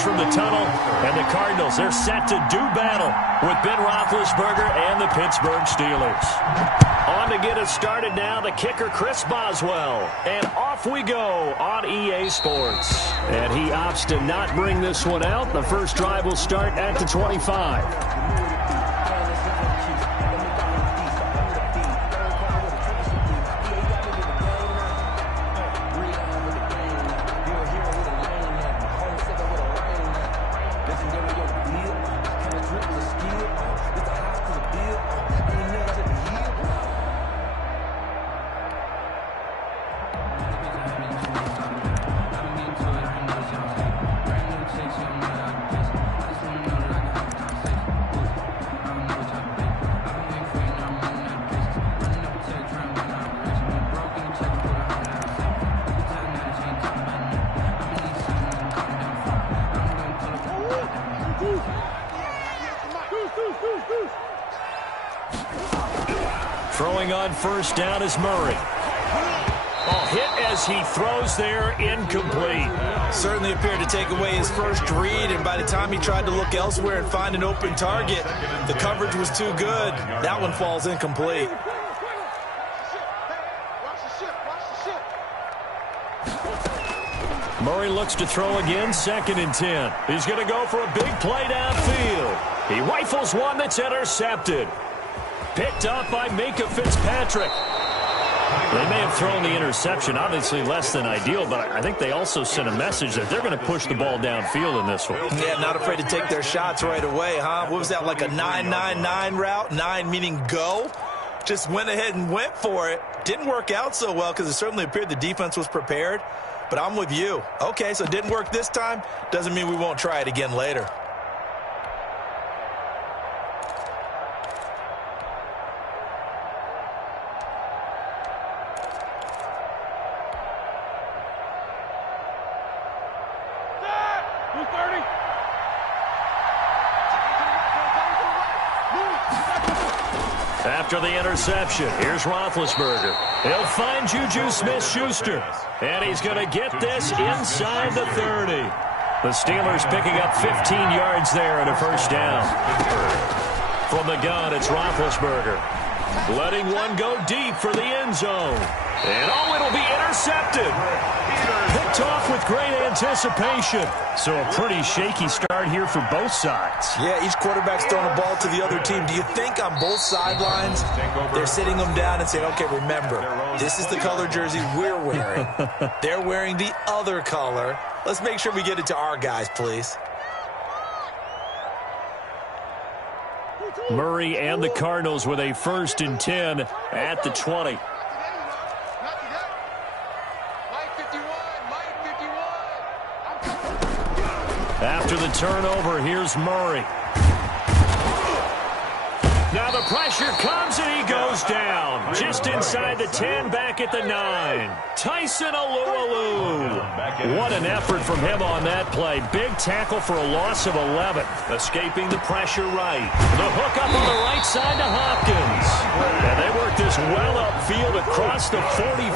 emerge from the tunnel, and the Cardinals, they're set to do battle with Ben Roethlisberger and the Pittsburgh Steelers. On to get us started now, the kicker, Chris Boswell. And off we go on EA Sports. And he opts to not bring this one out. The first drive will start at the 25. Throwing on first down is Murray. Hit as he throws there, incomplete. Certainly appeared to take away his first read, and by the time he tried to look elsewhere and find an open target, the coverage was too good. That one falls incomplete. Murray looks to throw again, 2nd and 10. He's going to go for a big play downfield. He rifles one that's intercepted. Picked up by Minka Fitzpatrick. They may have thrown the interception, obviously less than ideal, but I think they also sent a message that they're going to push the ball downfield in this one. Yeah, not afraid to take their shots right away, huh? What was that, like a 9-9-9 route? 9 meaning go? Just went ahead and went for it. Didn't work out so well because it certainly appeared the defense was prepared. But I'm with you. Okay, so it didn't work this time. Doesn't mean we won't try it again later. After the interception, here's Roethlisberger. He'll find Juju Smith-Schuster. And he's going to get this inside the 30. The Steelers picking up 15 yards there and a first down. From the gun, it's Roethlisberger. Letting one go deep for the end zone. And it'll be intercepted. Picked off with great anticipation. So a pretty shaky start here for both sides. Yeah, each quarterback's throwing a ball to the other team. Do you think on both sidelines they're sitting them down and saying, okay, remember, this is the color jersey we're wearing. They're wearing the other color. Let's make sure we get it to our guys, please. Murray and the Cardinals with a 1st and 10 at the 20. After the turnover, here's Murray. Now the pressure comes and he goes down. Just inside the 10, back at the 9. Tyson Alualu. What an effort from him on that play. Big tackle for a loss of 11. Escaping the pressure right. The hook up on the right side to Hopkins. And they work this well upfield across the 45.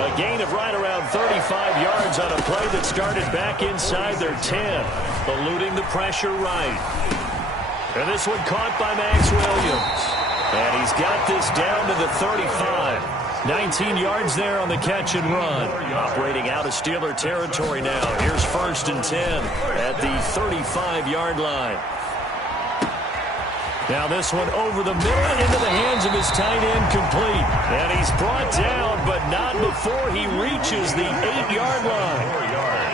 A gain of right around 35 yards on a play that started back inside their 10. Eluding the pressure right. And this one caught by Max Williams. And he's got this down to the 35. 19 yards there on the catch and run. Operating out of Steeler territory now. Here's 1st and 10 at the 35-yard line. Now this one over the middle into the hands of his tight end, complete. And he's brought down, but not before he reaches the 8-yard line.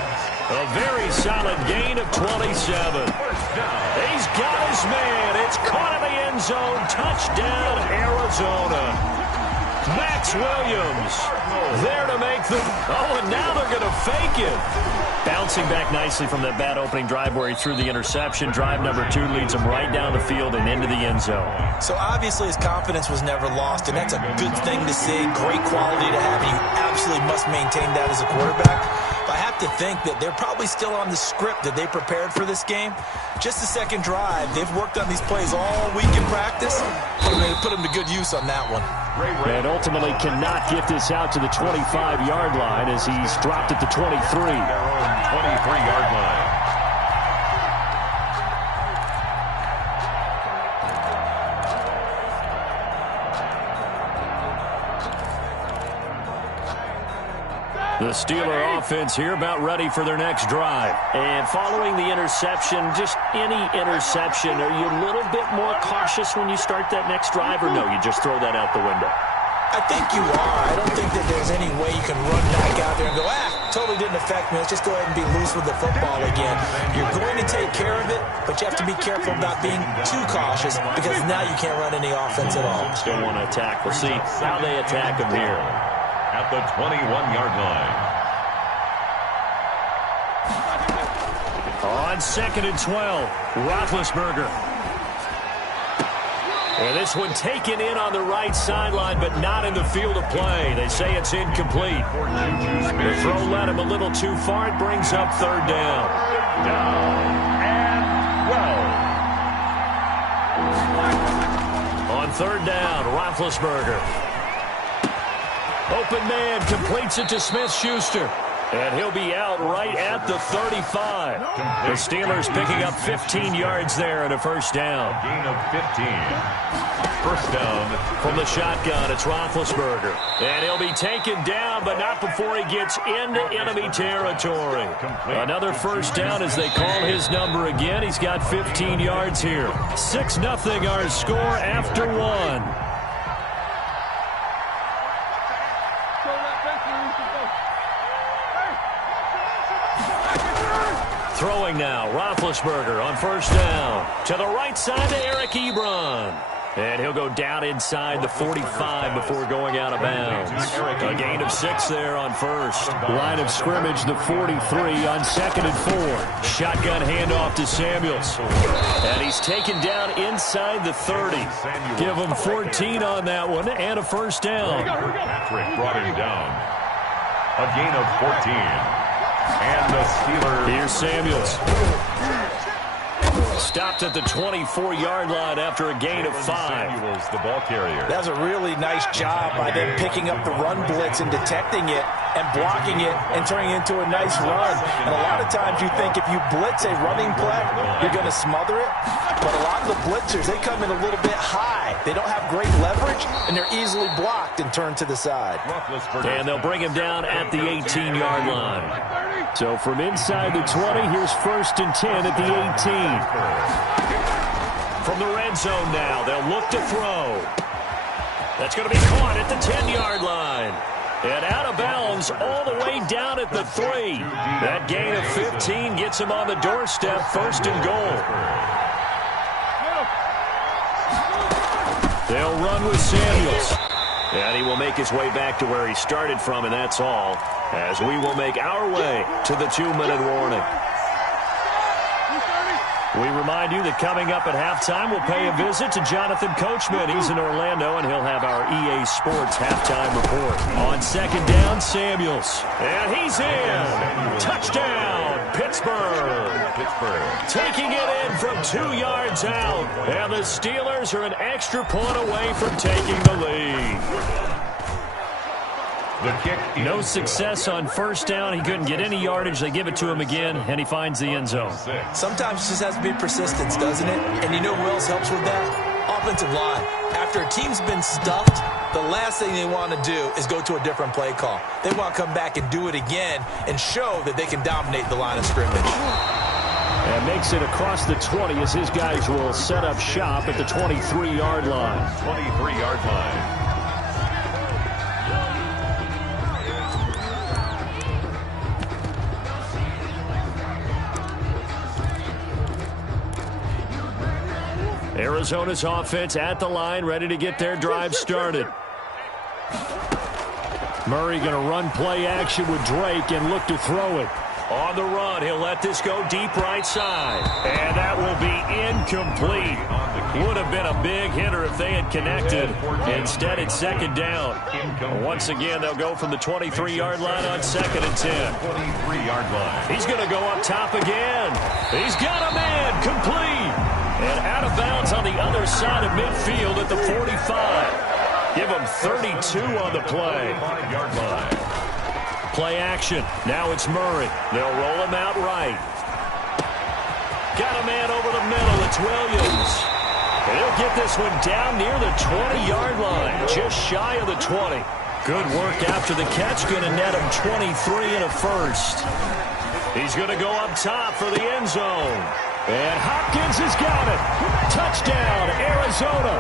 A very solid gain of 27. He's got his man. It's caught in the end zone. Touchdown, Arizona. Max Williams there to make the... and now they're going to fake it. Bouncing back nicely from that bad opening drive where he threw the interception. Drive number 2 leads him right down the field and into the end zone. So obviously his confidence was never lost, and that's a good thing to see. Great quality to have, and you absolutely must maintain that as a quarterback. But I have to think that they're probably still on the script that they prepared for this game. Just the second drive. They've worked on these plays all week in practice. Put them to good use on that one. And ultimately cannot get this out to the 25-yard line as he's dropped at the 23. 23-yard line. The Steeler offense here about ready for their next drive. And following the interception, just any interception, are you a little bit more cautious when you start that next drive, or no, you just throw that out the window? I think you are. I don't think that there's any way you can run back out there and go, totally didn't affect me. Let's just go ahead and be loose with the football again. You're going to take care of it, but you have to be careful about being too cautious because now you can't run any offense at all. Still want to attack. We'll see how they attack them here. At the 21-yard line. On 2nd and 12, Roethlisberger. And this one taken in on the right sideline, but not in the field of play. They say it's incomplete. The throw led him a little too far. It brings up 3rd down. Down and 12. On 3rd down, Roethlisberger. Open man completes it to Smith-Schuster. And he'll be out right at the 35. The Steelers picking up 15 yards there and a 1st down. Gain of 15. 1st down. From the shotgun, it's Roethlisberger. And he'll be taken down, but not before he gets into enemy territory. Another 1st down as they call his number again. He's got 15 yards here. 6-0 our score after 1. Throwing now, Roethlisberger on 1st down. To the right side to Eric Ebron. And he'll go down inside the 45 before going out of bounds. A gain of 6 there on 1st. Line of scrimmage, the 43 on 2nd and 4. Shotgun handoff to Samuels. And he's taken down inside the 30. Give him 14 on that one and a 1st down. Patrick brought him down. A gain of 14. And the Steelers. Here's Samuels. Stopped at the 24-yard line after a gain of 5. Samuels, the ball carrier. That was a really nice job by them picking up the run blitz and detecting it and blocking it and turning it into a nice run. And a lot of times you think if you blitz a running play, you're going to smother it. But a lot of the blitzers, they come in a little bit high. They don't have great leverage, and they're easily blocked and turned to the side. And they'll bring him down at the 18-yard line. So from inside the 20, here's 1st and 10 at the 18. From the red zone now, they'll look to throw. That's going to be caught at the 10-yard line. And out of bounds all the way down at the 3. That gain of 15 gets him on the doorstep, 1st and goal. They'll run with Samuels. And he will make his way back to where he started from, and that's all, as we will make our way to the 2-minute warning. We remind you that coming up at halftime, we'll pay a visit to Jonathan Coachman. He's in Orlando, and he'll have our EA Sports halftime report. On 2nd down, Samuels. And he's in. Touchdown, Pittsburgh. Taking it in from 2 yards out. And the Steelers are an extra point away from taking the lead. The kick. No success on 1st down. He couldn't get any yardage. They give it to him again, and he finds the end zone. Sometimes it just has to be persistence, doesn't it? And you know who else helps with that? Offensive line. After a team's been stuffed, the last thing they want to do is go to a different play call. They want to come back and do it again and show that they can dominate the line of scrimmage. And makes it across the 20 as his guys will set up shop at the 23-yard line. 23-yard line. Arizona's offense at the line, ready to get their drive started. Murray going to run play action with Drake and look to throw it. On the run, he'll let this go deep right side. And that will be incomplete. Would have been a big hitter if they had connected. Instead, it's 2nd down. Once again, they'll go from the 23-yard line on 2nd and 10. 23-yard line. He's going to go up top again. He's got a man, complete. And out of bounds on the other side of midfield at the 45. Give him 32 on the play. 5-yard line. Play action. Now it's Murray. They'll roll him out right. Got a man over the middle. It's Williams. And he'll get this one down near the 20-yard line, just shy of the 20. Good work after the catch. Going to net him 23 and a first. He's going to go up top for the end zone. And Hopkins has got it. Touchdown, Arizona.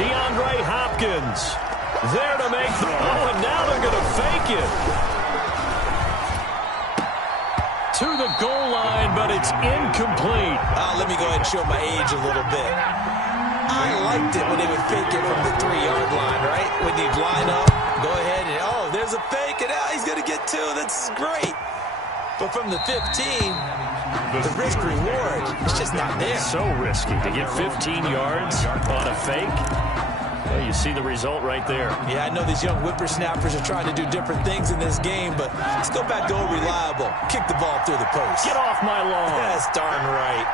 DeAndre Hopkins there to make the... Oh, and now they're going to fake it. To the goal line, but it's incomplete. Let me go ahead and show my age a little bit. I liked it when they would fake it from the 3-yard line, right? When they'd line up, go ahead and, oh, there's a fake, and he's going to get 2. That's great. But from the 15, the risk-reward, it's just not there. So risky to get 15 yards on a fake. Well, you see the result right there. Yeah, I know these young whippersnappers are trying to do different things in this game, but let's go back to old reliable. Kick the ball through the post. Get off my lawn. That's darn right.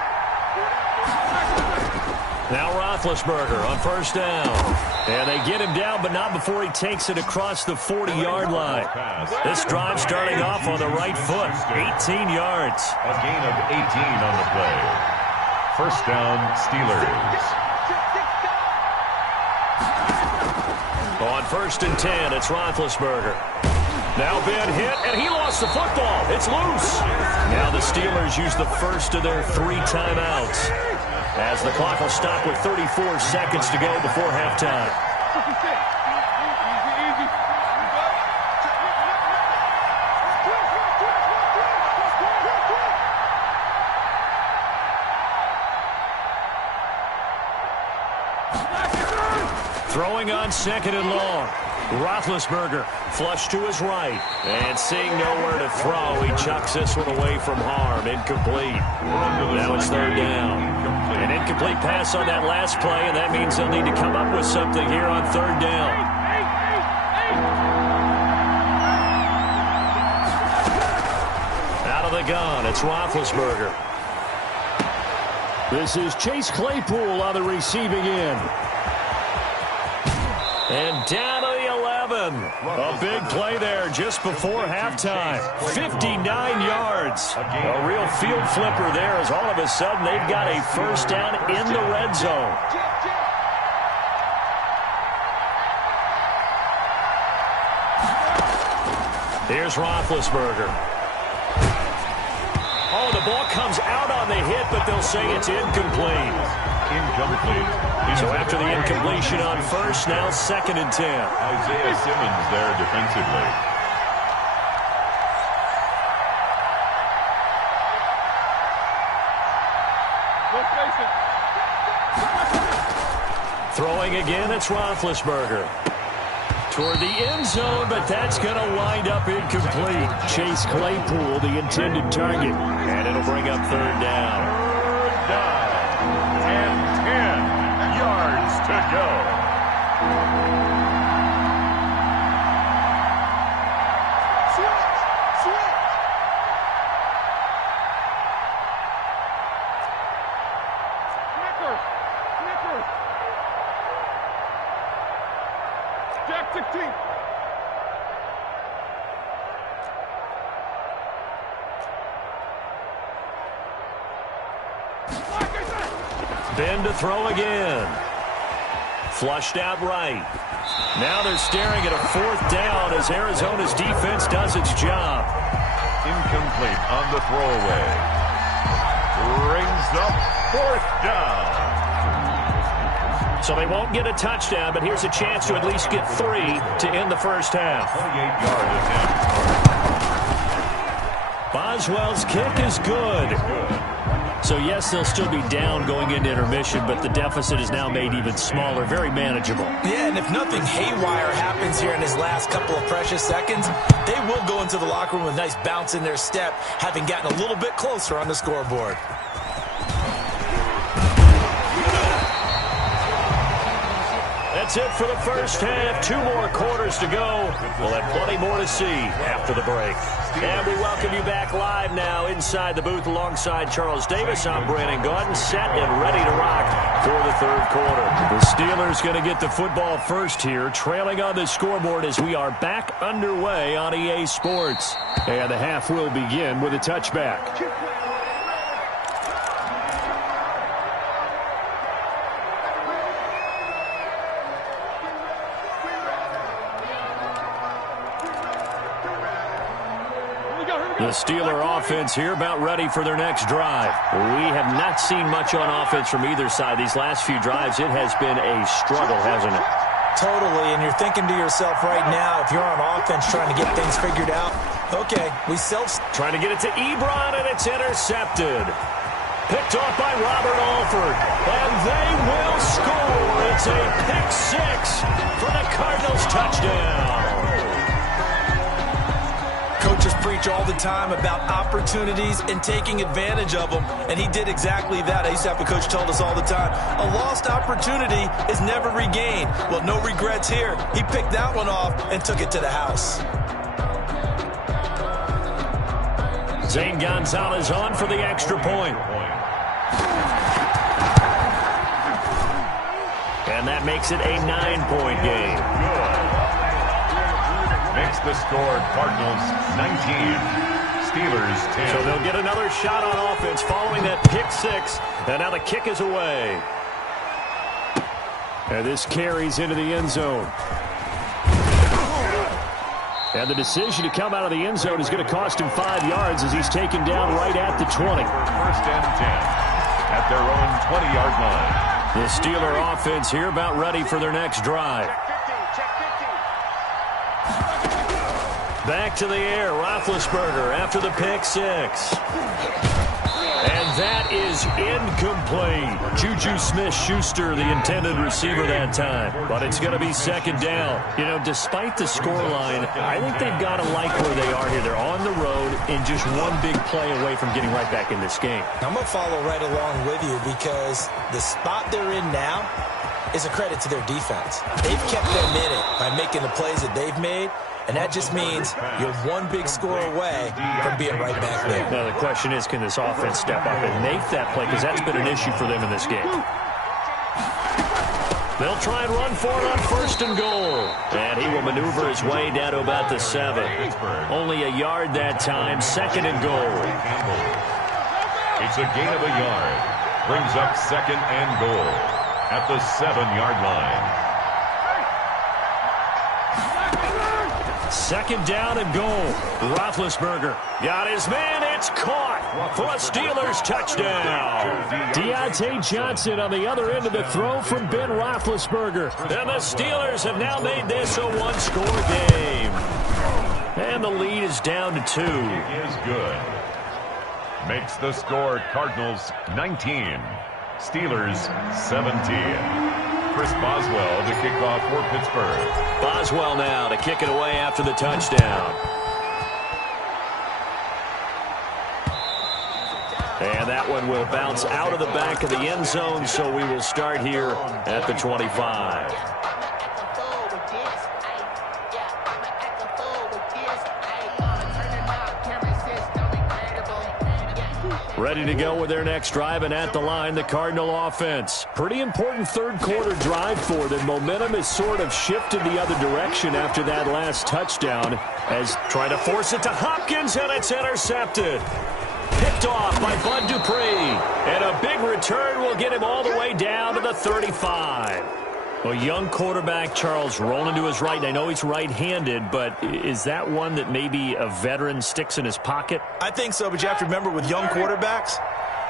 Now Roethlisberger on first down. And they get him down, but not before he takes it across the 40-yard line. This drive starting off on the right foot. 18 yards. A gain of 18 on the play. First down, Steelers. On first and 10, it's Roethlisberger. Now Ben hit, and he lost the football. It's loose. Now the Steelers use the first of their 3 timeouts, as the clock will stop with 34 seconds to go before halftime. Throwing on second and long. Roethlisberger flush to his right. And seeing nowhere to throw, he chucks this one away from harm. Incomplete. Now it's third down. An incomplete pass on that last play, and that means they'll need to come up with something here on third down. Out of the gun, it's Roethlisberger. This is Chase Claypool on the receiving end. And down to the 11. A big play there just before halftime. 59 yards. A real field flipper there, as all of a sudden they've got a first down in the red zone. Here's Roethlisberger. Oh, the ball comes out on the hit, but they'll say it's incomplete. So after the incompletion on first, now second and 10. Isaiah Simmons there defensively. Throwing again, it's Roethlisberger. Toward the end zone, but that's going to wind up incomplete. Chase Claypool, the intended target. And it'll bring up third down. Third down. And 10 yards to go. Ben to throw again. Flushed out right. Now they're staring at a fourth down as Arizona's defense does its job. Incomplete on the throwaway. Brings up fourth down. So they won't get a touchdown, but here's a chance to at least get 3 to end the first half. 28-yard attempt. Boswell's kick is good. So, yes, they'll still be down going into intermission, but the deficit is now made even smaller, very manageable. Yeah, and if nothing haywire happens here in his last couple of precious seconds, they will go into the locker room with a nice bounce in their step, having gotten a little bit closer on the scoreboard. That's it for the first half. 2 more quarters to go. We'll have plenty more to see after the break. And we welcome you back live now inside the booth alongside Charles Davis. I'm Brandon Gaudin, set and ready to rock for the third quarter. The Steelers going to get the football first here, trailing on the scoreboard as we are back underway on EA Sports. And the half will begin with a touchback. The Steeler offense here about ready for their next drive. We have not seen much on offense from either side. These last few drives, it has been a struggle, hasn't it? Totally, and you're thinking to yourself right now, if you're on offense trying to get things figured out, okay, trying to get it to Ebron, and it's intercepted. Picked off by Robert Alford, and they will score. It's a pick six for the Cardinals touchdown. Coaches preach all the time about opportunities and taking advantage of them, and he did exactly that. I used to have a coach told us all the time, a lost opportunity is never regained. Well, no regrets here. He picked that one off and took it to the house. Zane Gonzalez on for the extra point. And that makes it a 9-point game. Makes the score Cardinals 19, Steelers 10. So they'll get another shot on offense following that pick six. And now the kick is away. And this carries into the end zone. And the decision to come out of the end zone is going to cost him 5 yards as he's taken down right at the 20. First and 10 at their own 20-yard line. The Steeler offense here about ready for their next drive. Back to the air, Roethlisberger after the pick six. And that is incomplete. Juju Smith-Schuster, the intended receiver that time. But it's going to be second down. You know, despite the scoreline, I think they've got to like where they are here. They're on the road and just one big play away from getting right back in this game. I'm going to follow right along with you because the spot they're in now is a credit to their defense. They've kept them in it by making the plays that they've made. And that just means you're one big score away from being right back there. Now, the question is, can this offense step up and make that play? Because that's been an issue for them in this game. They'll try and run for it on first and goal. And he will maneuver his way down to about the 7. Only a yard that time, second and goal. It's a gain of a yard. Brings up second and goal at the 7-yard line. Second down and goal. Roethlisberger got his man. It's caught for a Steelers touchdown. Deontay Johnson on the other end of the throw from Ben Roethlisberger. And the Steelers have now made this a one-score game. And the lead is down to 2. It is good. Makes the score Cardinals 19, Steelers 17. Chris Boswell to kick off for Pittsburgh. Boswell now to kick it away after the touchdown. And that one will bounce out of the back of the end zone, so we will start here at the 25. Ready to go with their next drive, and at the line, the Cardinal offense. Pretty important third-quarter drive for them. Momentum has sort of shifted the other direction after that last touchdown as trying to force it to Hopkins, and it's intercepted. Picked off by Bud Dupree, and a big return will get him all the way down to the 35. A young quarterback, Charles, rolling to his right. And I know he's right-handed, but is that one that maybe a veteran sticks in his pocket? I think so, but you have to remember with young quarterbacks,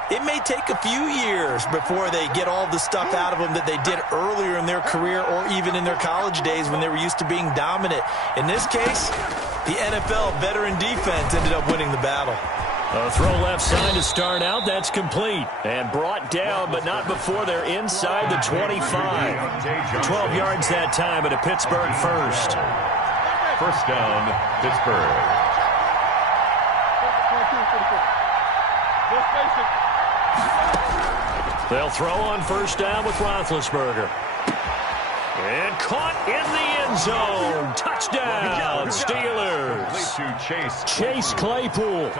it may take a few years before they get all the stuff out of them that they did earlier in their career or even in their college days when they were used to being dominant. In this case, the NFL veteran defense ended up winning the battle. A throw left side to start out. That's complete. And brought down, but not before they're inside the 25. 12 yards that time, but a Pittsburgh first. First down, Pittsburgh. They'll throw on first down with Roethlisberger. And caught in the end zone. Touchdown, Steelers. Chase Claypool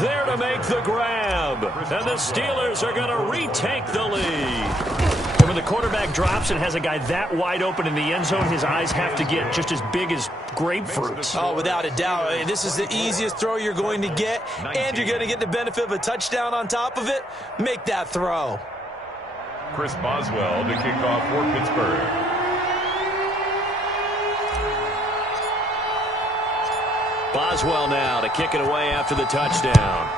there to make the grab. And the Steelers are going to retake the lead. And when the quarterback drops and has a guy that wide open in the end zone, his eyes have to get just as big as grapefruits. Oh, without a doubt. This is the easiest throw you're going to get, and you're going to get the benefit of a touchdown on top of it. Make that throw. Chris Boswell to kick off for Pittsburgh. Boswell now to kick it away after the touchdown.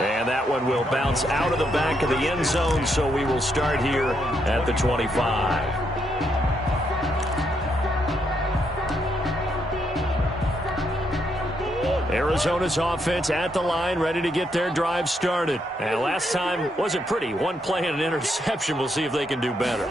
And that one will bounce out of the back of the end zone, so we will start here at the 25. Arizona's offense at the line, ready to get their drive started. And last time wasn't pretty. One play and an interception. We'll see if they can do better.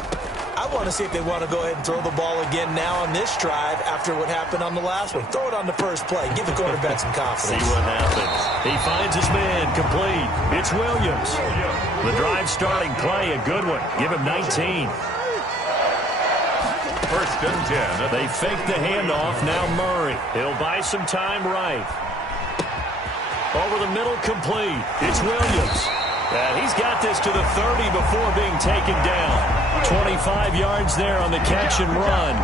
I want to see if they want to go ahead and throw the ball again now on this drive after what happened on the last one. Throw it on the first play. Give the quarterback some confidence. See what happens. He finds his man, complete. It's Williams. The drive starting play, a good one. Give him 19. First and 10. They fake the handoff. Now Murray. He'll buy some time right. Over the middle, complete. It's Williams. And he's got this to the 30 before being taken down. 25 yards there on the catch and run.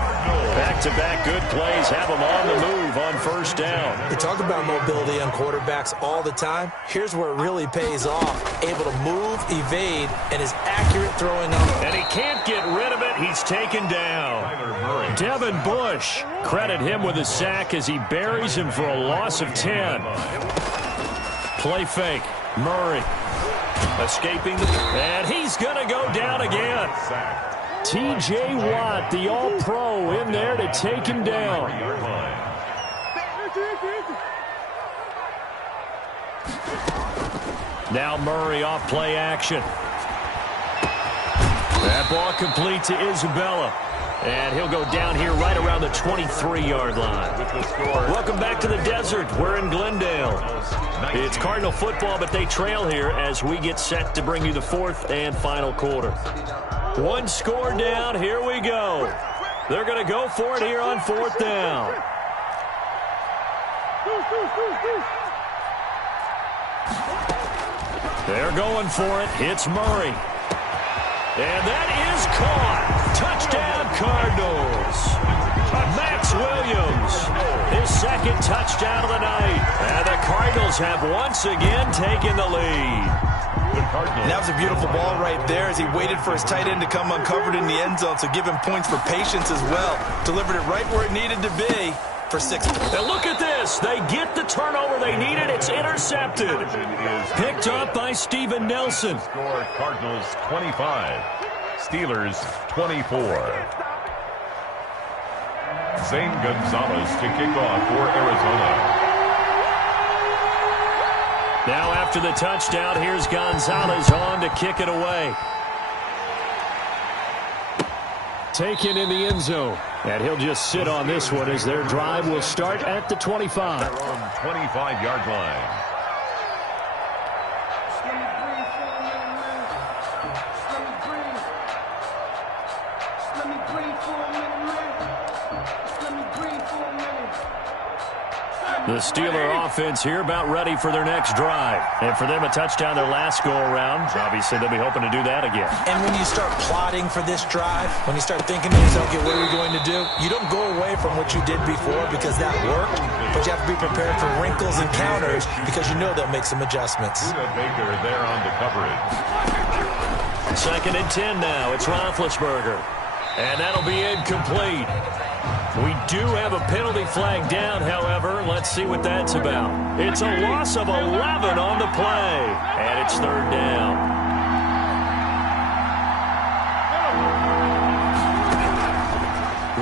Back-to-back good plays have him on the move on first down. You talk about mobility on quarterbacks all the time. Here's where it really pays off. Able to move, evade, and is accurate throwing up. And he can't get rid of it. He's taken down. Devin Bush. Credit him with a sack as he buries him for a loss of 10. Play fake. Murray. Escaping, and he's going to go down again. T.J. Watt, the All-Pro, in there to take him down. Now Murray off play action. That ball complete to Isabella. And he'll go down here right around the 23-yard line. Welcome back to the desert. We're in Glendale. It's Cardinal football, but they trail here as we get set to bring you the fourth and final quarter. One score down. Here we go. They're going to go for it here on fourth down. They're going for it. It's Murray. And that is caught. Touchdown, Cardinals. Max Williams, his second touchdown of the night. And the Cardinals have once again taken the lead. And that was a beautiful ball right there as he waited for his tight end to come uncovered in the end zone, so give him points for patience as well. Delivered it right where it needed to be for 6. And look at this. They get the turnover they needed. It's intercepted. Picked up by Steven Nelson. Score Cardinals 25. Steelers 24. Zane Gonzalez to kick off for Arizona. Now after the touchdown, here's Gonzalez on to kick it away. Taken in the end zone. And he'll just sit on this one as their drive will start at the 25. Their own 25-yard line. The Steeler offense here about ready for their next drive. And for them, a touchdown their last go-around. Obviously, they'll be hoping to do that again. And when you start plotting for this drive, when you start thinking to yourself, okay, what are we going to do? You don't go away from what you did before because that worked, but you have to be prepared for wrinkles and counters because you know they'll make some adjustments. Baker there on the coverage. Second and 10 now. It's Roethlisberger. And that'll be incomplete. We do have a penalty flag down, however. Let's see what that's about. It's a loss of 11 on the play. And it's third down.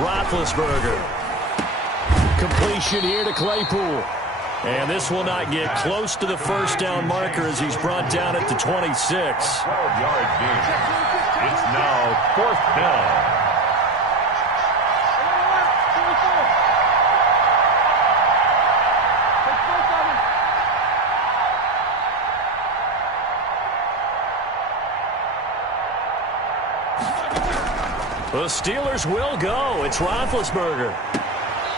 Roethlisberger. Completion here to Claypool. And this will not get close to the first down marker as he's brought down at the 26. 12-yard gain. It's now fourth down. The Steelers will go. It's Roethlisberger.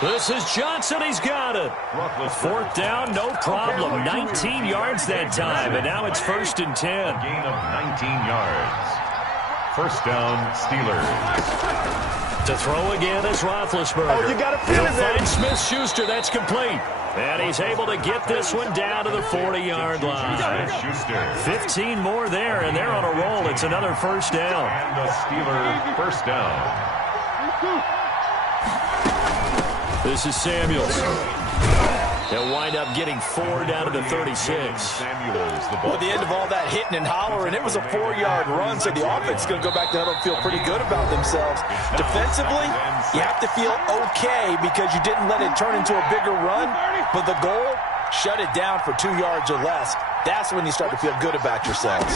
This is Johnson. He's got it. Fourth down, no problem. 19 yards that time, and now it's first and 10. Gain of 19 yards. First down, Steelers. To throw again is Roethlisberger. Oh, you got to feel it, He'll find Smith-Schuster. That's complete. And he's able to get this one down to the 40-yard line. 15 more there, and they're on a roll. It's another first down. And the Steeler first down. This is Samuels. They'll wind up getting 4 down to the 36. Well, at the end of all that hitting and hollering, it was a 4-yard run, so the offense is going to go back to huddle and feel pretty good about themselves. Defensively, you have to feel okay because you didn't let it turn into a bigger run, but the goal, shut it down for 2 yards or less. That's when you start to feel good about yourselves.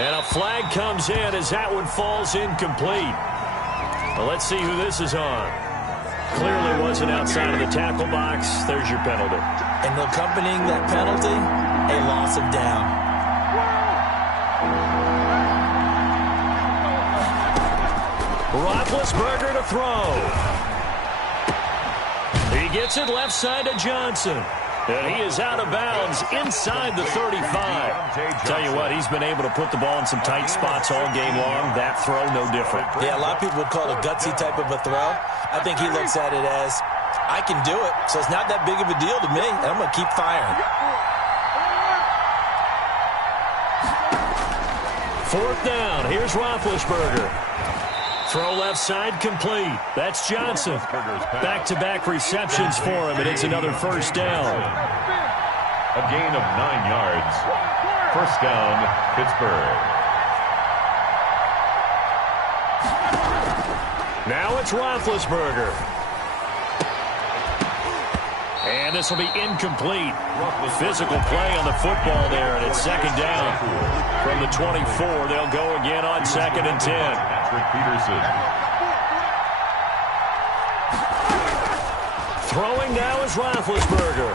And a flag comes in as that one falls incomplete. Well, let's see who this is on. Clearly wasn't outside of the tackle box. There's your penalty. And accompanying that penalty, a loss of down. Roethlisberger to throw. He gets it left side to Johnson. And he is out of bounds inside the 35. Tell you what, he's been able to put the ball in some tight spots all game long. That throw, no different. Yeah, a lot of people would call it a gutsy type of a throw. I think he looks at it as, I can do it, so it's not that big of a deal to me, and I'm going to keep firing. 4th down. Here's Roethlisberger. Throw left side complete. That's Johnson. Back-to-back receptions for him, and it's another 1st down. A gain of 9 yards. 1st down, Pittsburgh. Now it's Roethlisberger. And this will be incomplete. Physical play on the football there, and it's 2nd down. From the 24, they'll go again on 2nd and 10. Peterson. Throwing now is Roethlisberger.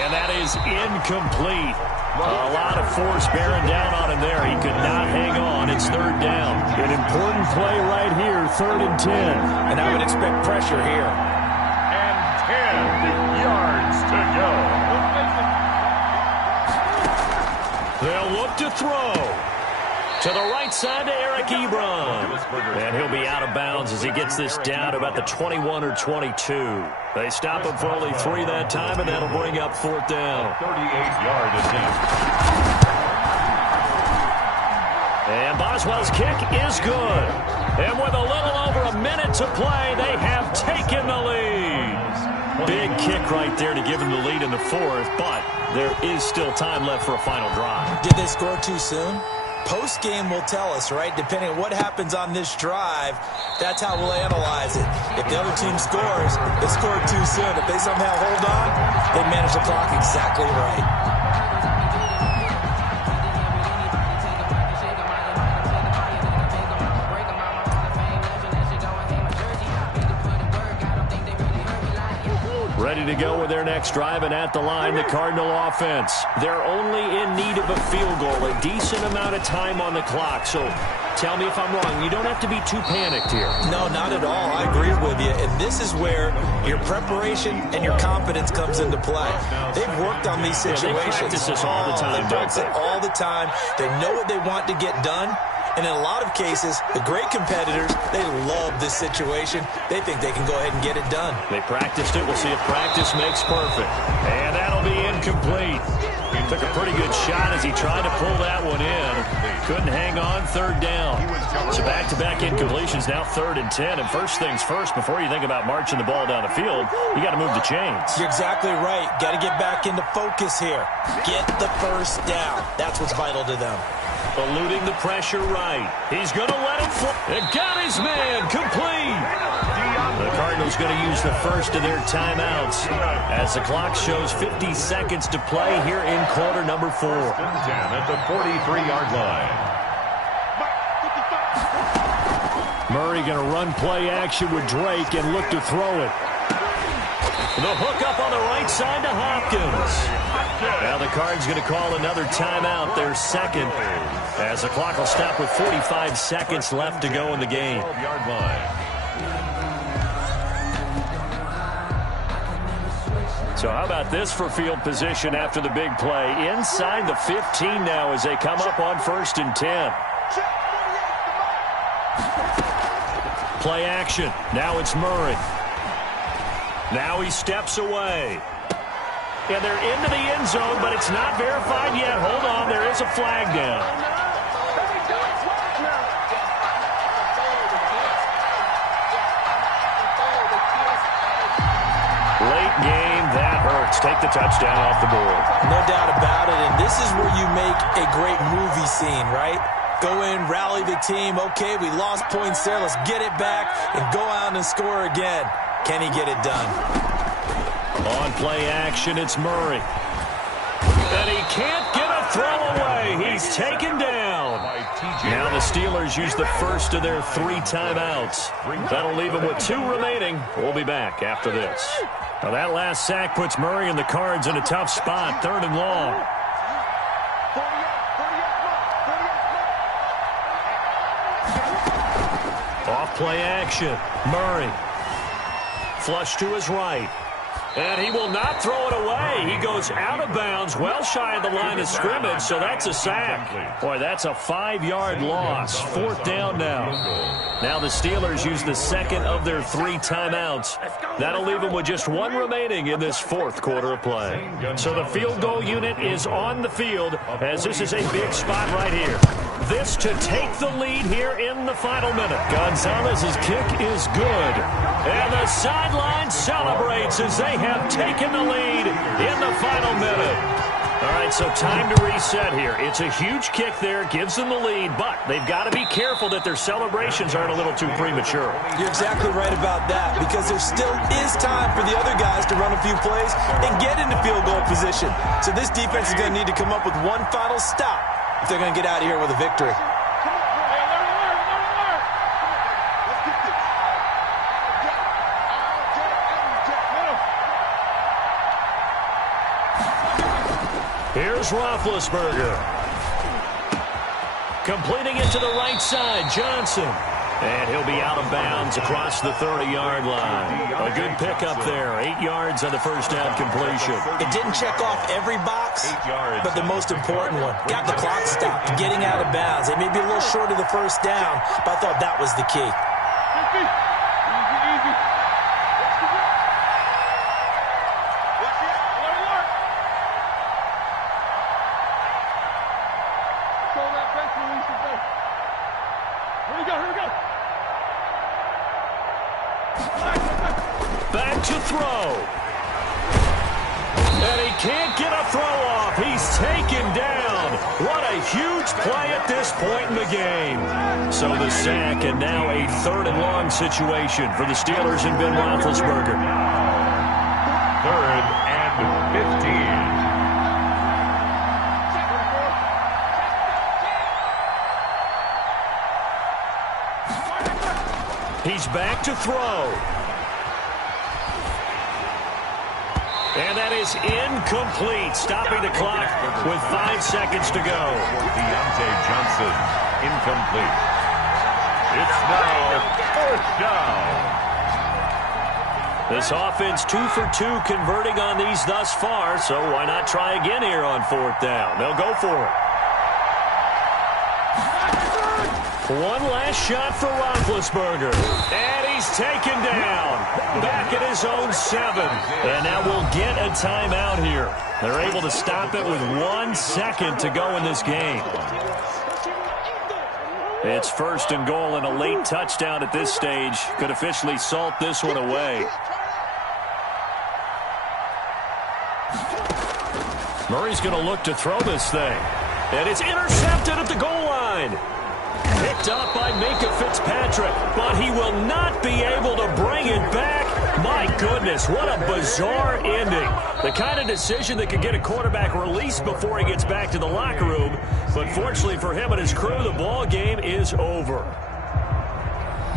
And that is incomplete. A lot of force bearing down on him there. He could not hang on. It's 3rd down. An important play right here, 3rd and 10. And I would expect pressure here. And 10 yards to go. They'll look to throw. To the right side to Eric Ebron. And he'll be out of bounds as he gets this down to about the 21 or 22. They stop him for only 3 that time, and that'll bring up 4th down. 38-yard attempt. And Boswell's kick is good. And with a little over a minute to play, they have taken the lead. Big kick right there to give them the lead in the 4th, but there is still time left for a final drive. Did they score too soon? Post-game will tell us, right? Depending on what happens on this drive, that's how we'll analyze it. If the other team scores, they scored too soon. If they somehow hold on, they manage the clock exactly right. Ready to go with their next drive, and at the line, the Cardinal offense. They're only in need of a field goal, a decent amount of time on the clock. So tell me if I'm wrong. You don't have to be too panicked here. No, not at all. I agree with you. And this is where your preparation and your confidence comes into play. They've worked on these situations. Yeah, they practice this all the time, They practice it all the time. They know what they want to get done. And in a lot of cases, the great competitors, they love this situation. They think they can go ahead and get it done. They practiced it. We'll see if practice makes perfect. And that'll be incomplete. He took a pretty good shot as he tried to pull that one in. Couldn't hang on. 3rd down. So back-to-back incompletions, now 3rd and 10. And first things first, before you think about marching the ball down the field, you got to move the chains. You're exactly right. Got to get back into focus here. Get the 1st down. That's what's vital to them. Eluding the pressure right. He's going to let it fly. It got his man complete. The Cardinals going to use the first of their timeouts as the clock shows 50 seconds to play here in quarter number 4. 10 at the 43-yard line. Murray going to run play action with Drake and look to throw it. The hook up on the right side to Hopkins. Now the Cards going to call another timeout, their 2nd, as the clock will stop with 45 seconds left to go in the game. 12-yard line. So how about this for field position after the big play? Inside the 15 now as they come up on 1st and 10. Play action. Now it's Murray. Now he steps away. And they're into the end zone, but it's not verified yet. Hold on, there is a flag down. Colts take the touchdown off the board. No doubt about it, and this is where you make a great movie scene, right? Go in, rally the team. Okay, we lost points there. Let's get it back and go out and score again. Can he get it done? On play action, it's Murray. And he can't get a throw away. He's taken down. Now the Steelers use the first of their 3 timeouts. That'll leave them with 2 remaining. We'll be back after this. Now that last sack puts Murray and the Cards in a tough spot, 3rd and long. Off play action. Murray. Flush to his right. And he will not throw it away. He goes out of bounds, well shy of the line of scrimmage, so that's a sack. Boy, that's a 5-yard loss. 4th down now. Now the Steelers use the second of their 3 timeouts. That'll leave them with just 1 remaining in this 4th quarter of play. So the field goal unit is on the field, as this is a big spot right here. This to take the lead here in the final minute. Gonzalez's kick is good. And the sideline celebrates as they have taken the lead in the final minute. All right, so time to reset here. It's a huge kick there, gives them the lead, but they've got to be careful that their celebrations aren't a little too premature. You're exactly right about that, because there still is time for the other guys to run a few plays and get into field goal position. So this defense is going to need to come up with one final stop if they're going to get out of here with a victory. Here's Roethlisberger. Completing it to the right side, Johnson. And he'll be out of bounds across the 30-yard line. A good pickup there, 8 yards on the first down completion. It didn't check off every box, but the most important one. Got the clock stopped, getting out of bounds. It may be a little short of the first down, but I thought that was the key. Back to throw. And he can't get a throw off. He's taken down. What a huge play at this point in the game. So the sack, and now a 3rd and long situation for the Steelers and Ben Roethlisberger. 3rd and 15. He's back to throw. And that is incomplete, stopping the clock with 5 seconds to go. Deontay Johnson, incomplete. It's now 4th down. This offense 2 for 2 converting on these thus far, so why not try again here on 4th down? They'll go for it. One last shot for Roethlisberger. And he's taken down. Back at his own 7. And now we'll get a timeout here. They're able to stop it with 1 second to go in this game. It's 1st and goal, and a late touchdown at this stage could officially salt this one away. Murray's going to look to throw this thing. And it's intercepted at the goal line. Picked up by Minkah Fitzpatrick, but he will not be able to bring it back. My goodness, what a bizarre ending. The kind of decision that could get a quarterback released before he gets back to the locker room. But fortunately for him and his crew, the ball game is over.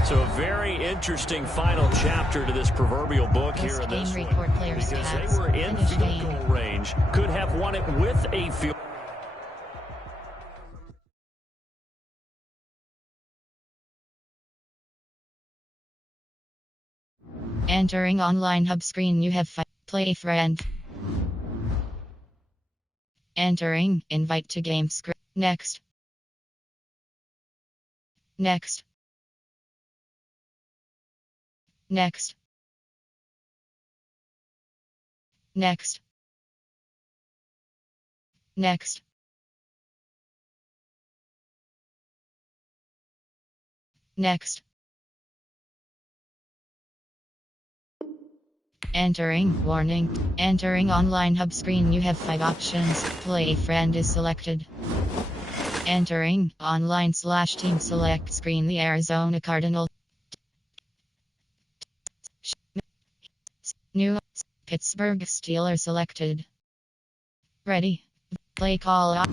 So a very interesting final chapter to this proverbial book here in this one. Because they were in field goal range, could have won it with a field. Entering online hub screen, you have play friend. Entering invite to game script. Next. Next. Next. Next. Next. Next. Entering. Warning. Entering online hub screen. You have 5 options. Play friend is selected. Entering online/team select screen. The Arizona Cardinals. New Pittsburgh Steelers selected. Ready. Play call up.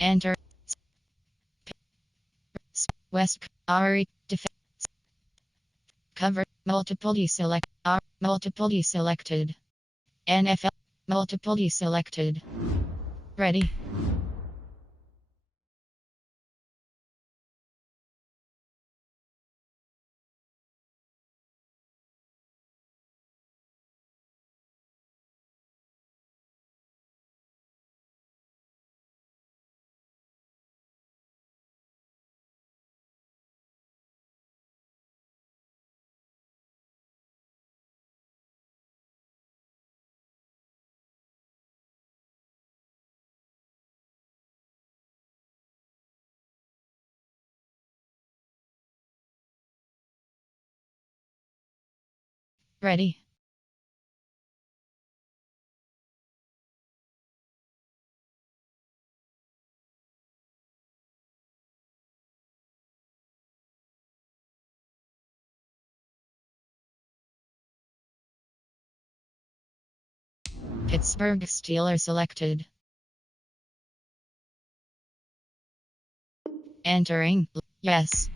Enter. West Ari defense. Cover multiple deselect. Multiple deselected. NFL multiple deselected. Ready. Ready. Pittsburgh Steelers selected. Entering. Yes.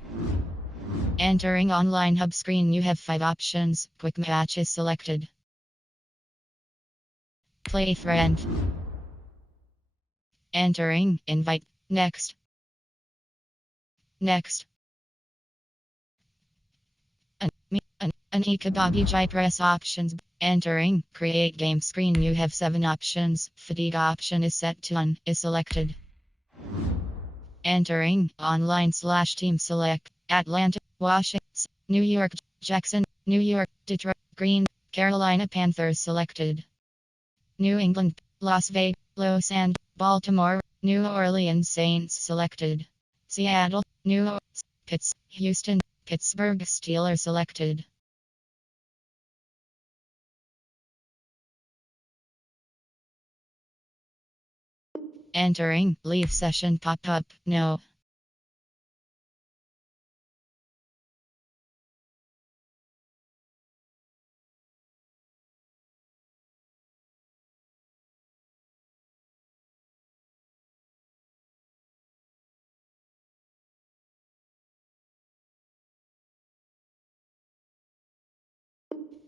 Entering online hub screen. You have 5 options. Quick match is selected. Play friend. Entering. Invite. Next. Next. Anika Bobby Jai press options. Entering. Create game screen. You have 7 options. Fatigue option is set to on. Is selected. Entering. Online/team select. Atlanta. Washington. New York. Jackson. New York. Detroit. Green. Carolina Panthers selected. New England. Las Vegas. Los Angeles. Baltimore. New Orleans Saints selected. Seattle. New Orleans. Houston. Pittsburgh Steelers selected. Entering. Leave session pop-up. No.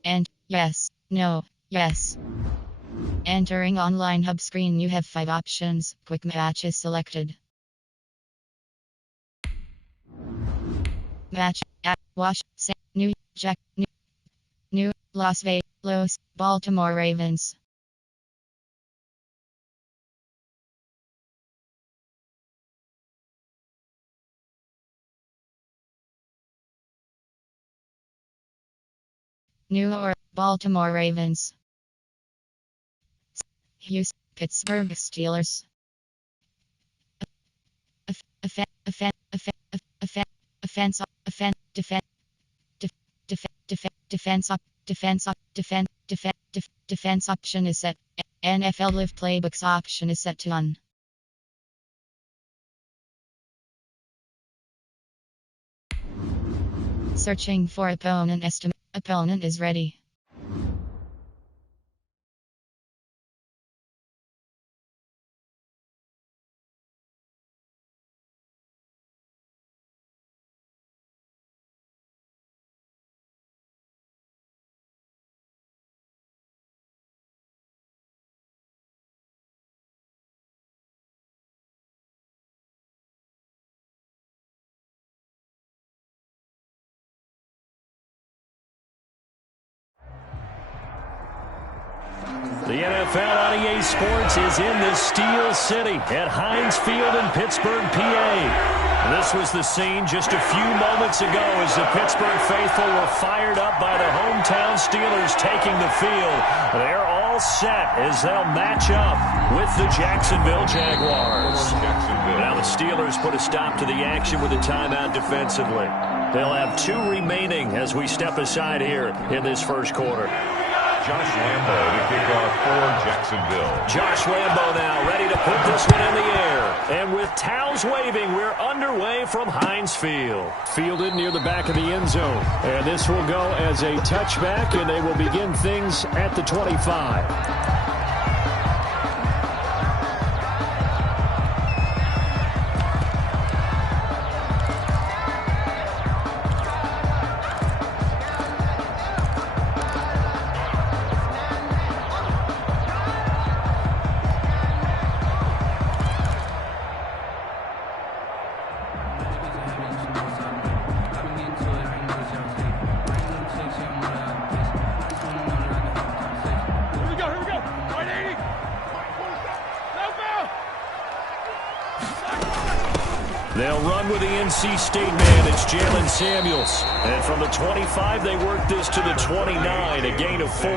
And yes. No. Yes. Entering online hub screen. You have 5 options. Quick match is selected. Match at New Jack New Las Vegas Los Baltimore Ravens. New or Baltimore Ravens. Houston Pittsburgh Steelers. Defense option is set. NFL Live Playbooks option is set to on. Searching for opponent estimate. Opponent is ready. The NFL on EA Sports is in the Steel City at Heinz Field in Pittsburgh, PA. This was the scene just a few moments ago as the Pittsburgh faithful were fired up by the hometown Steelers taking the field. They're all set as they'll match up with the Jacksonville Jaguars. Now the Steelers put a stop to the action with a timeout defensively. They'll have 2 remaining as we step aside here in this first quarter. Josh Lambo to kick off for Jacksonville. Josh Lambo now ready to put this one in the air. And with towels waving, we're underway from Heinz Field. Fielded near the back of the end zone. And this will go as a touchback, and they will begin things at the 25. They'll run with the NC State man. It's Jalen Samuels. And from the 25, they work this to the 29, a gain of 4.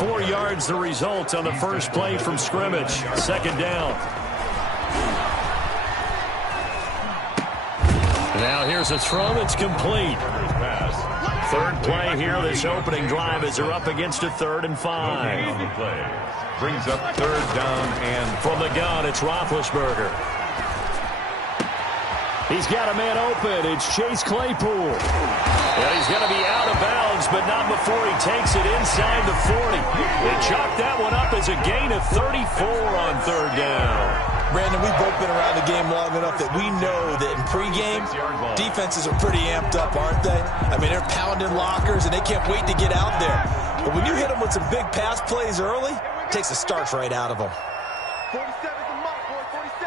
4 yards the result on the first play from scrimmage. Second down. Now here's a throw that's complete. Third play here, this opening drive as they're up against a 3rd and 5. Brings up 3rd down and from the gun, it's Roethlisberger. He's got a man open. It's Chase Claypool. And he's going to be out of bounds, but not before he takes it inside the 40. They chalked that one up as a gain of 34 on 3rd down. Brandon, we've both been around the game long enough that we know that in pregame, defenses are pretty amped up, aren't they? I mean, they're pounding lockers, and they can't wait to get out there. But when you hit them with some big pass plays early, it takes the starch right out of them. 47's the mark, boy. 47.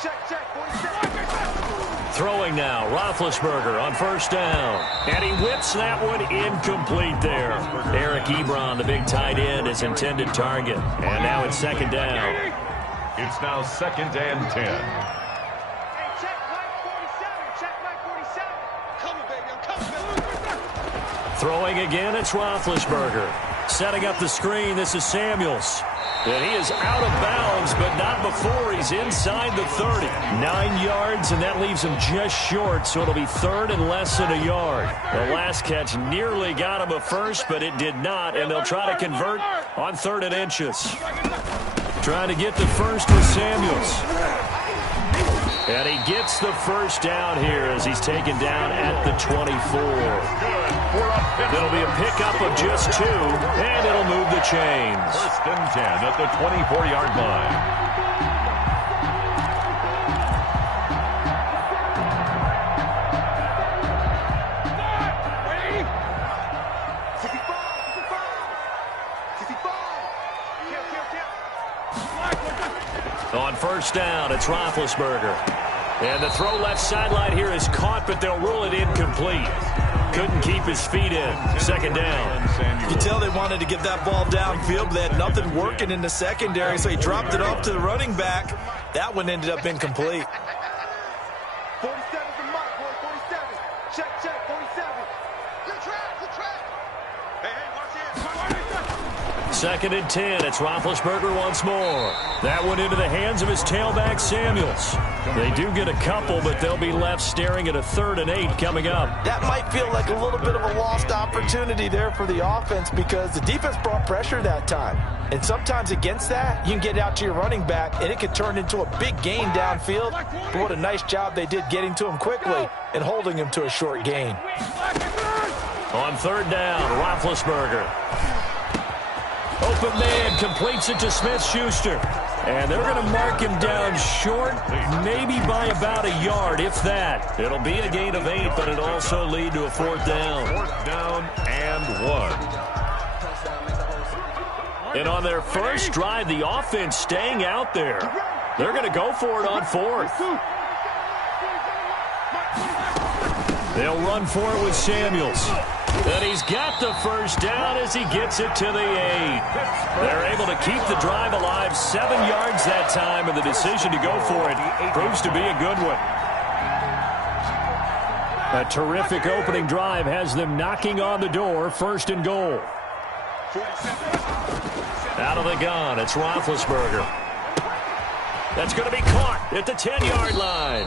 Check, 47. Throwing now, Roethlisberger on 1st down. And he whips that one incomplete there. Eric Ebron, the big tight end, his intended target. And now it's 2nd down. It's now 2nd and 10. Hey, check Mike 47. Check Mike 47. Coming, baby. I'm coming. Throwing again, it's Roethlisberger. Setting up the screen, this is Samuels. And he is out of bounds, but not before he's inside the 30. 9 yards, and that leaves him just short, so it'll be 3rd and less than a yard. The last catch nearly got him a first, but it did not, and they'll try to convert on 3rd and inches. Trying to get the first with Samuels. And he gets the first down here as he's taken down at the 24. It'll be a pickup of just 2, and it'll move the chains. 1st and 10 at the 24-yard line. On 1st down, it's Roethlisberger. And the throw left sideline here is caught, but they'll rule it incomplete. Couldn't keep his feet in. 2nd down. You can tell they wanted to get that ball downfield, but they had nothing working in the secondary, so he dropped it off to the running back. That one ended up incomplete. 47's the mark, boy. 47. Check, 47. Good track. Hey, watch it. 2nd and 10. It's Roethlisberger once more. That one into the hands of his tailback, Samuels. They do get a couple, but they'll be left staring at a 3rd and 8 coming up. That might feel like a little bit of a lost opportunity there for the offense because the defense brought pressure that time. And sometimes against that, you can get out to your running back, and it could turn into a big gain downfield. But what a nice job they did getting to him quickly and holding him to a short gain. On 3rd down, Roethlisberger. Open man completes it to Smith-Schuster. And they're going to mark him down short, maybe by about a yard, if that. It'll be a gain of 8, but it'll also lead to a 4th down. 4th down and 1. And on their first drive, the offense staying out there. They're going to go for it on 4th. They'll run for it with Samuels. And he's got the first down as he gets it to the 8. They're able to keep the drive alive, 7 yards that time, and the decision to go for it proves to be a good one. A terrific opening drive has them knocking on the door, 1st and goal. Out of the gun, it's Roethlisberger. That's going to be caught at the 10-yard line.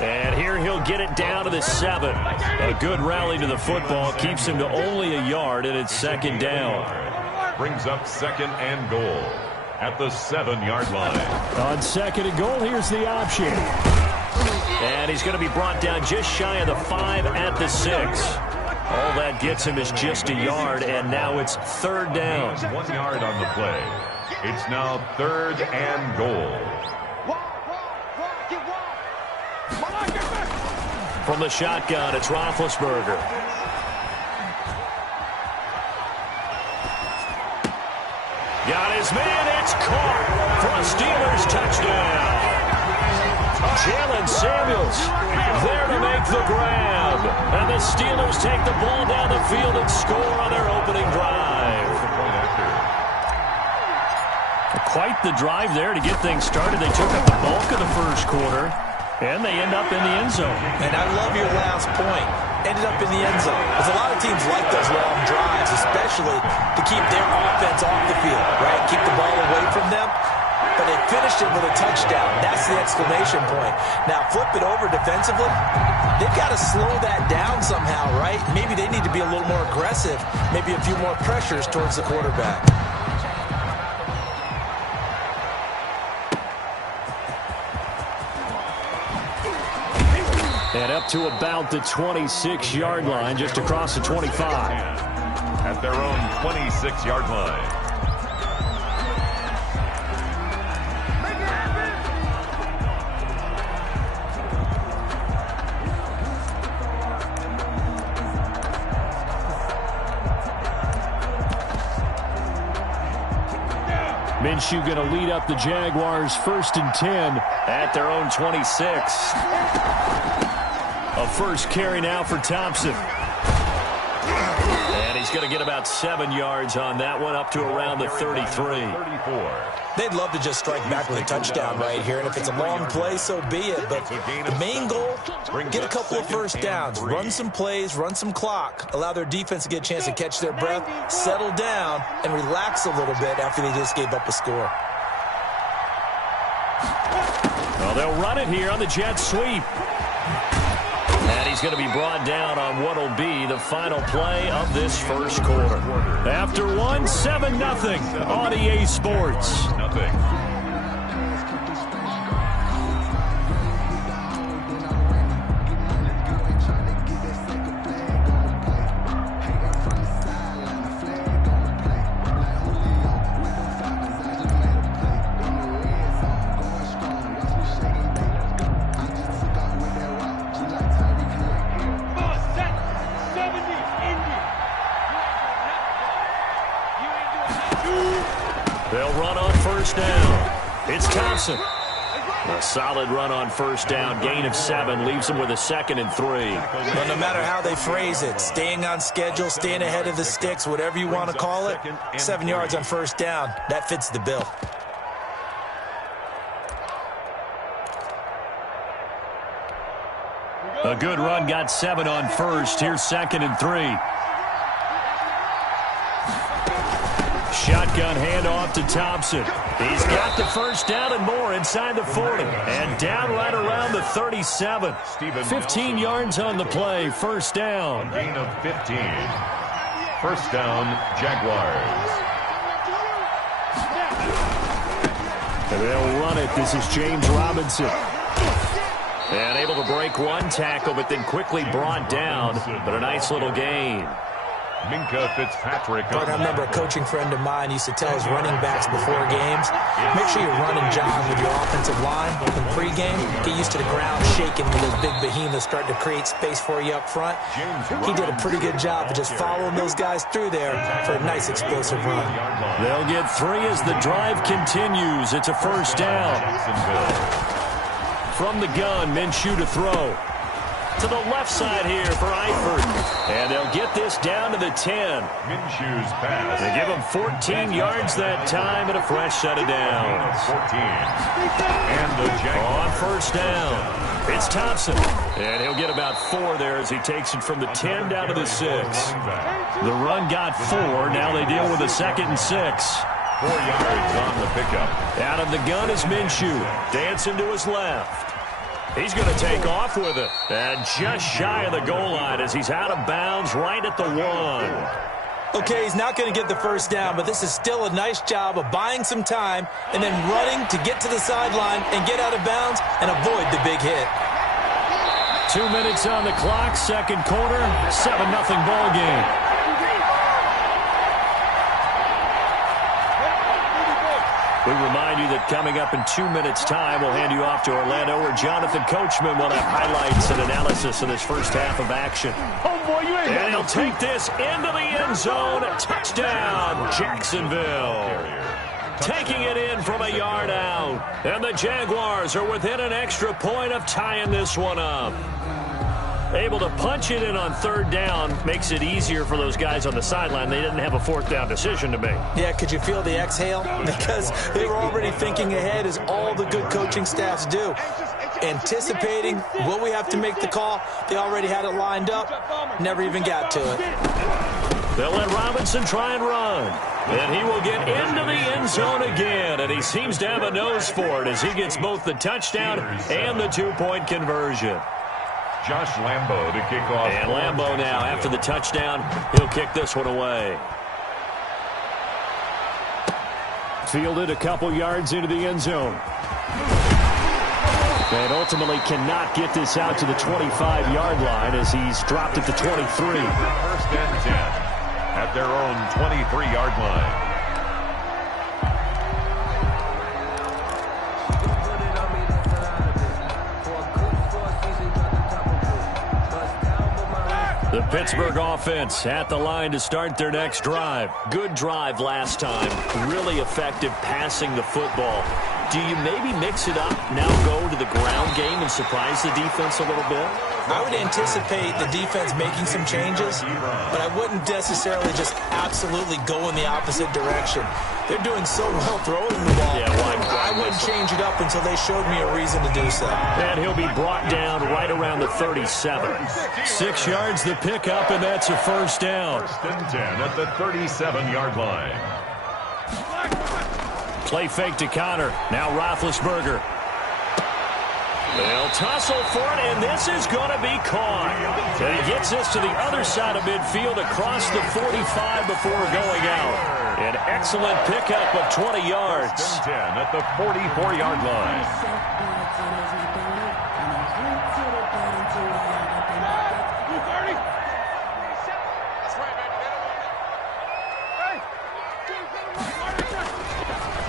And here he'll get it down to the 7. A good rally to the football keeps him to only a yard, and it's 2nd down. brings up 2nd and goal at the 7-yard line. On 2nd and goal, here's the option. And he's going to be brought down just shy of the 5 at the 6. All that gets him is just a yard, and now it's 3rd down. 1 yard on the play. It's now 3rd and goal. From the shotgun, it's Roethlisberger. Got his man, it's caught for a Steelers touchdown. Jalen Samuels there to make the grab. And the Steelers take the ball down the field and score on their opening drive. Quite the drive there to get things started. They took up the bulk of the first quarter, and they end up in the end zone. And I love your last point. Ended up in the end zone. Because a lot of teams like those long drives, especially to keep their offense off the field, right? Keep the ball away from them. But they finished it with a touchdown. That's the exclamation point. Now, flip it over defensively. They've got to slow that down somehow, right? Maybe they need to be a little more aggressive. Maybe a few more pressures towards the quarterback. And up to about the 26-yard line, just across the 25. At their own 26-yard line. Minshew going to lead up the Jaguars 1st and 10 at their own 26. A first carry now for Thompson. And he's going to get about 7 yards on that one, up to around the 33. They'd love to just strike back with a touchdown right here, and if it's a long play, so be it. But the main goal, get a couple of first downs, run some plays, run some clock, allow their defense to get a chance to catch their breath, settle down, and relax a little bit after they just gave up a score. Well, they'll run it here on the jet sweep. And he's going to be brought down on what will be the final play of this first quarter. After 7-0 on EA Sports. Nothing. They'll run on first down. It's Thompson. A solid run on first down. Gain of 7 leaves them with a 2nd and 3. But no matter how they phrase it, staying on schedule, staying ahead of the sticks, whatever you want to call it, 7 yards on first down, that fits the bill. A good run, got 7 on first. Here's 2nd and 3. Shotgun handoff to Thompson. He's got the first down and more inside the 40. And down right around the 37. 15 yards on the play. First down. A gain of 15. First down, Jaguars. And they'll run it. This is James Robinson. And able to break one tackle, but then quickly brought down. But a nice little gain. Minka Fitzpatrick. I remember a coaching friend of mine used to tell his running backs before games, make sure you run and jog with your offensive line in pregame. Get used to the ground shaking when those big behemoths start to create space for you up front. He did a pretty good job of just following those guys through there for a nice explosive run. They'll get 3 as the drive continues. It's a first down. From the gun, Minshew to throw. To the left side here for Eifert. And they'll get this down to the 10. Minshew's pass. They give him 14 yards that time and a fresh set of downs. 14. And the Jaguars. On first down, it's Thompson. And he'll get about 4 there as he takes it from the 10 down to the 6. The run got 4. Now they deal with a 2nd and 6. 4 yards on the pickup. Out of the gun is Minshew. Dancing to his left. He's going to take off with it. And just shy of the goal line as he's out of bounds right at the 1. Okay, he's not going to get the first down, but this is still a nice job of buying some time and then running to get to the sideline and get out of bounds and avoid the big hit. 2 minutes on the clock, second quarter, 7-0 ball game. We remind you that coming up in 2 minutes' time, we'll hand you off to Orlando, where Jonathan Coachman will have highlights and analysis of this first half of action. And he'll take this into the end zone. Touchdown, Jacksonville. Taking it in from a yard out. And the Jaguars are within an extra point of tying this one up. Able to punch it in on third down makes it easier for those guys on the sideline. They didn't have a fourth down decision to make. Yeah, could you feel the exhale? Because they were already thinking ahead, as all the good coaching staffs do. Anticipating, will we have to make the call? They already had it lined up. Never even got to it. They'll let Robinson try and run. And he will get into the end zone again. And he seems to have a nose for it as he gets both the touchdown and the two-point conversion. Josh Lambo to kick off. And Lambo now, after the touchdown, he'll kick this one away. Fielded a couple yards into the end zone. And ultimately cannot get this out to the 25-yard line as he's dropped at the 23. First and 10 at their own 23-yard line. The Pittsburgh offense at the line to start their next drive. Good drive last time. Really effective passing the football. Do you maybe mix it up, now go to the ground game and surprise the defense a little bit? I would anticipate the defense making some changes, but I wouldn't necessarily just absolutely go in the opposite direction. They're doing so well throwing the ball. Yeah, I wouldn't change it up until they showed me a reason to do so. And he'll be brought down right around the 37. 6 yards the pickup, and that's a first down. First and 10 at the 37-yard line. Play fake to Connor. Now Roethlisberger. They'll tussle for it, and this is going to be caught. And he gets this to the other side of midfield across the 45 before going out. An excellent pickup of 20 yards. First and 10 at the 44-yard line.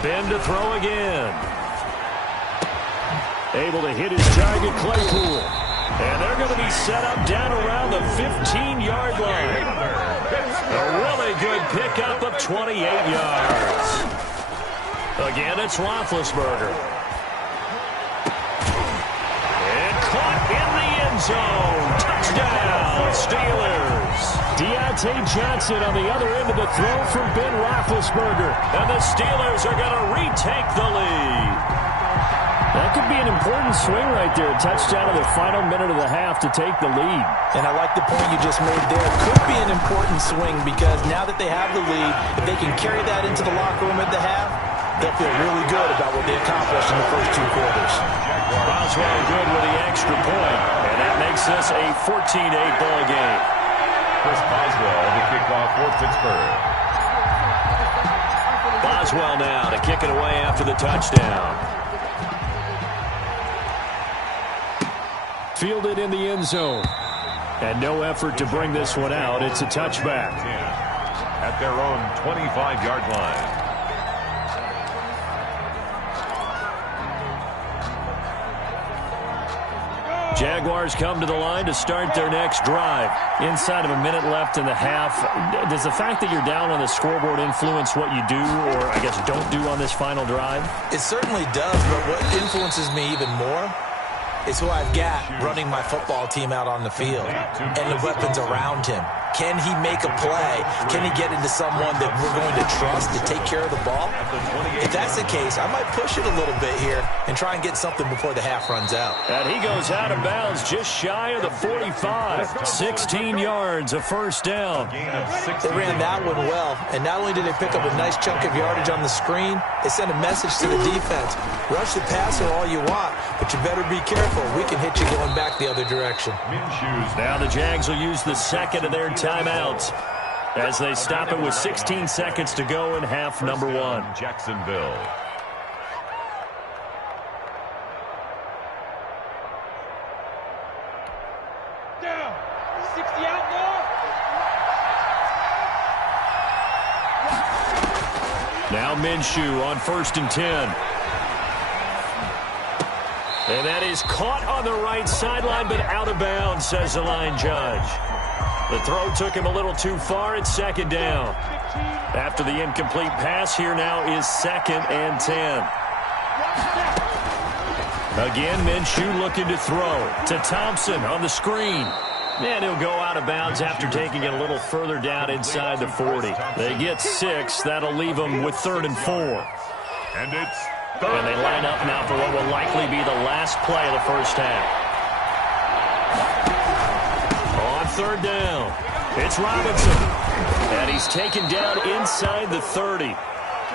Ben to throw again. Able to hit his target, Claypool. And they're going to be set up down around the 15-yard line. A really good pickup of 28 yards. Again, it's Roethlisberger. And caught in the end zone. Touchdown, Steelers. Deontay Johnson on the other end of the throw from Ben Roethlisberger. And the Steelers are going to retake the lead. That could be an important swing right there. A touchdown in the final minute of the half to take the lead. And I like the point you just made there. Could be an important swing because now that they have the lead, if they can carry that into the locker room at the half, they'll feel really good about what they accomplished in the first two quarters. Boswell good with the extra point, and that makes this a 14-8 ball game. Chris Boswell to kick off for Pittsburgh. Boswell now to kick it away after the touchdown. Fielded in the end zone. And no effort to bring this one out. It's a touchback. At their own 25-yard line. Jaguars come to the line to start their next drive. Inside of a minute left in the half. Does the fact that you're down on the scoreboard influence what you do, or I guess don't do on this final drive? It certainly does, but what influences me even more is who I've got running my football team out on the field and the weapons around him. Can he make a play? Can he get into someone that we're going to trust to take care of the ball? If that's the case, I might push it a little bit here and try and get something before the half runs out. And he goes out of bounds just shy of the 45. 16 yards, a first down. They ran that one well, and not only did they pick up a nice chunk of yardage on the screen, they sent a message to the defense. Rush the passer all you want, but you better be careful. We can hit you going back the other direction. Now the Jags will use the second of their timeouts. as they stop it with 16 seconds to go in half number one. Jacksonville. Down. 60 outlaw. Now Minshew on 1st and 10. And that is caught on the right sideline, but out of bounds, says the line judge. The throw took him a little too far. It's 2nd down. After the incomplete pass, here now is 2nd and 10. Again, Minshew looking to throw to Thompson on the screen. And he'll go out of bounds after taking it a little further down inside the 40. They get 6. That'll leave them with 3rd and 4. And it's And they line up now for what will likely be the last play of the first half. On 3rd down, it's Robinson. And he's taken down inside the 30.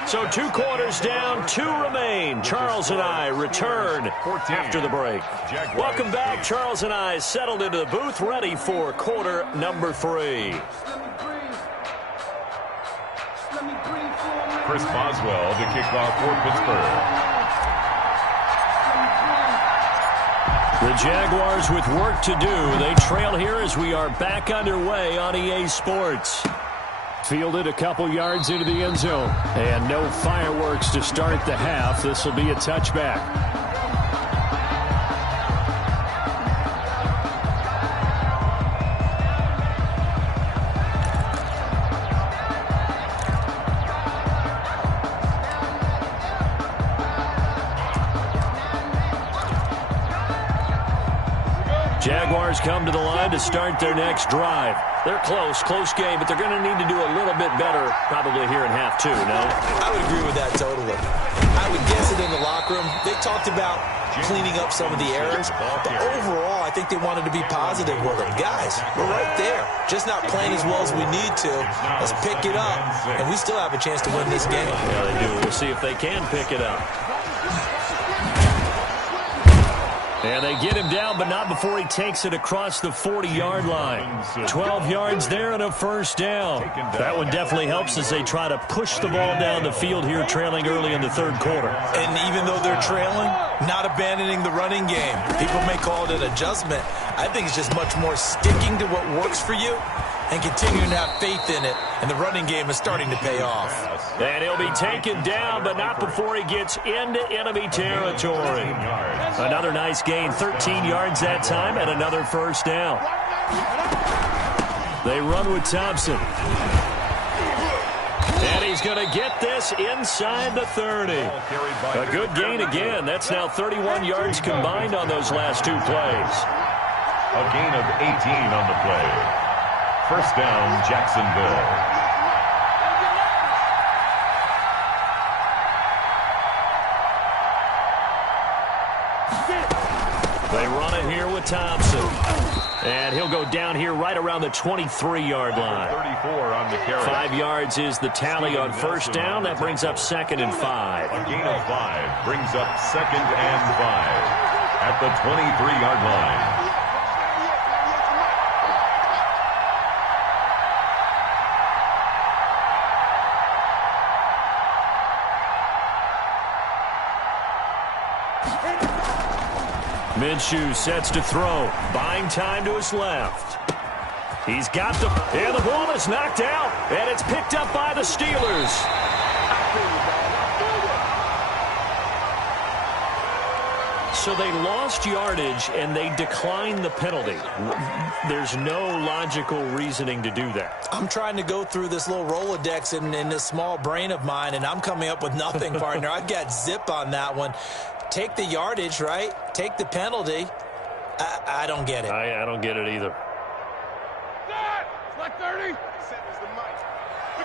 So 2 quarters down, 2 remain. Charles and I return after the break. Welcome back. Charles and I settled into the booth, ready for quarter number 3. Chris Boswell to kick off for Pittsburgh. The Jaguars with work to do. They trail here as we are back underway on EA Sports. Fielded a couple yards into the end zone. And no fireworks to start the half. This will be a touchback. Jaguars come to the line to start their next drive. They're close game, but they're going to need to do a little bit better probably here in half 2, no? I would agree with that totally. I would guess it in the locker room. They talked about cleaning up some of the errors, but overall, I think they wanted to be positive with them. Guys, we're right there. Just not playing as well as we need to. Let's pick it up, and we still have a chance to win this game. Yeah, they do. We'll see if they can pick it up. And they get him down, but not before he takes it across the 40-yard line. 12 yards there and a first down. That one definitely helps as they try to push the ball down the field here, trailing early in the 3rd quarter. And even though they're trailing, not abandoning the running game. People may call it an adjustment. I think it's just much more sticking to what works for you and continuing to have faith in it. And the running game is starting to pay off. And he'll be taken down, but not before he gets into enemy territory. Another nice gain, 13 yards that time, and another first down. They run with Thompson. And he's going to get this inside the 30. A good gain again. That's now 31 yards combined on those last 2 plays. A gain of 18 on the play. First down, Jacksonville. They run it here with Thompson. And he'll go down here right around the 23-yard line. 34 on the carry. 5 yards is the tally on first down. That brings up 2nd and 5. A gain of 5 brings up 2nd and 5 at the 23-yard line. Minshew sets to throw. Buying time to his left. He's got the... And the ball is knocked out. And it's picked up by the Steelers. So they lost yardage, and they declined the penalty. There's no logical reasoning to do that. I'm trying to go through this little Rolodex in this small brain of mine, and I'm coming up with nothing, partner. I've got zip on that one. Take the yardage, right? Take the penalty. I don't get it. I don't get it either. Like 30. Pick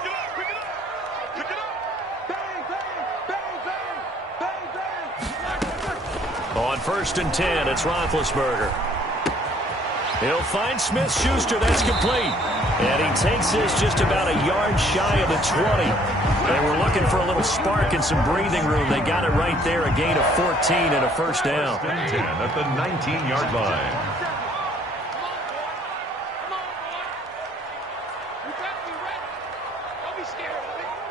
it up, pick it up, pick it up. Bang, bang, bang, bang, bang, bang. On 1st and 10, it's Roethlisberger. He'll find Smith-Schuster. That's complete. And he takes this just about a yard shy of the 20. They were looking for a little spark and some breathing room. They got it right there, a gain of 14 and a first down. 10 at the 19-yard line. be ready. Don't be scared of it.